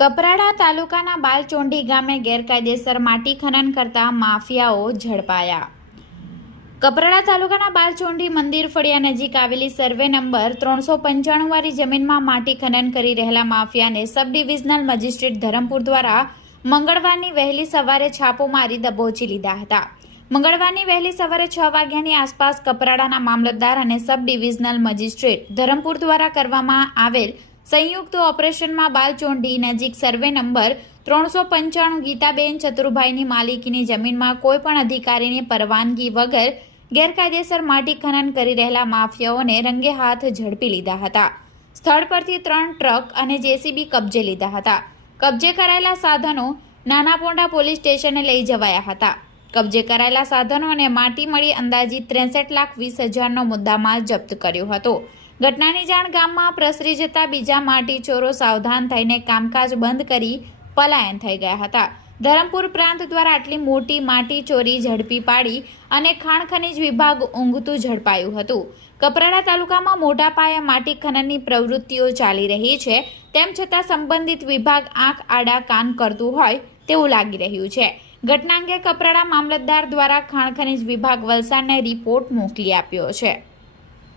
કપરાડા તાલુકાના બાલચોંડી ગામે ગેરકાયદેસર માટી ખનન કરતા માફિયાઓ ઝડપાયા. કપરાડા તાલુકાના બાલચોંડી મંદિર ફળિયા નજીક આવેલી સર્વે નંબર ત્રણસો પંચાણું વાળી જમીનમાં માટી ખનન કરી રહેલા માફિયાને સબ ડિવિઝનલ મજિસ્ટ્રેટ ધરમપુર દ્વારા મંગળવારની વહેલી સવારે છાપો મારી દબોચી લીધા હતા. મંગળવારની વહેલી સવારે છ વાગ્યાની આસપાસ કપરાડાના મામલતદાર અને સબ ડિવિઝનલ મજિસ્ટ્રેટ ધરમપુર દ્વારા કરવામાં આવેલ સંયુક્ત ઓપરેશનમાં બાલચોંડી નજીક સર્વે નંબર ત્રણસો પંચાણું ગીતાબેન ચતુરભાઈની માલિકીની જમીનમાં કોઈપણ અધિકારીની પરવાનગી વગર ગેરકાયદેસર માટી ખનન કરી રહેલા માફિયાઓને રંગે હાથ ઝડપી લીધા હતા. સ્થળ પરથી ત્રણ ટ્રક અને જેસીબી કબજે લીધા હતા. કબજે કરાયેલા સાધનો નાના પોંડા પોલીસ સ્ટેશને લઈ જવાયા હતા. કબજે કરાયેલા સાધનો અને માટી મળી અંદાજિત ત્રેસઠ લાખ વીસ હજારનો મુદ્દામાલ જપ્ત કર્યો હતો. ઘટનાની જાણ ગામમાં પ્રસરી જતા બીજા માટી ચોરો સાવધાન થઈને કામકાજ બંધ કરી પલાયન થઈ ગયા હતા. ધરમપુર પ્રાંત દ્વારા આટલી મોટી માટી ચોરી ઝડપી પાડી અને ખાણ ખનીજ વિભાગ ઊંઘતું ઝડપાયું હતું. કપરાડા તાલુકામાં મોટા પાયે માટી ખનનની પ્રવૃત્તિઓ ચાલી રહી છે. તેમ છતાં સંબંધિત વિભાગ આંખ આડા કાન કરતું હોય તેવું લાગી રહ્યું છે. ઘટના અંગે કપરાડા મામલતદાર દ્વારા ખાણ ખનીજ વિભાગ વલસાડને રિપોર્ટ મોકલી આપ્યો છે.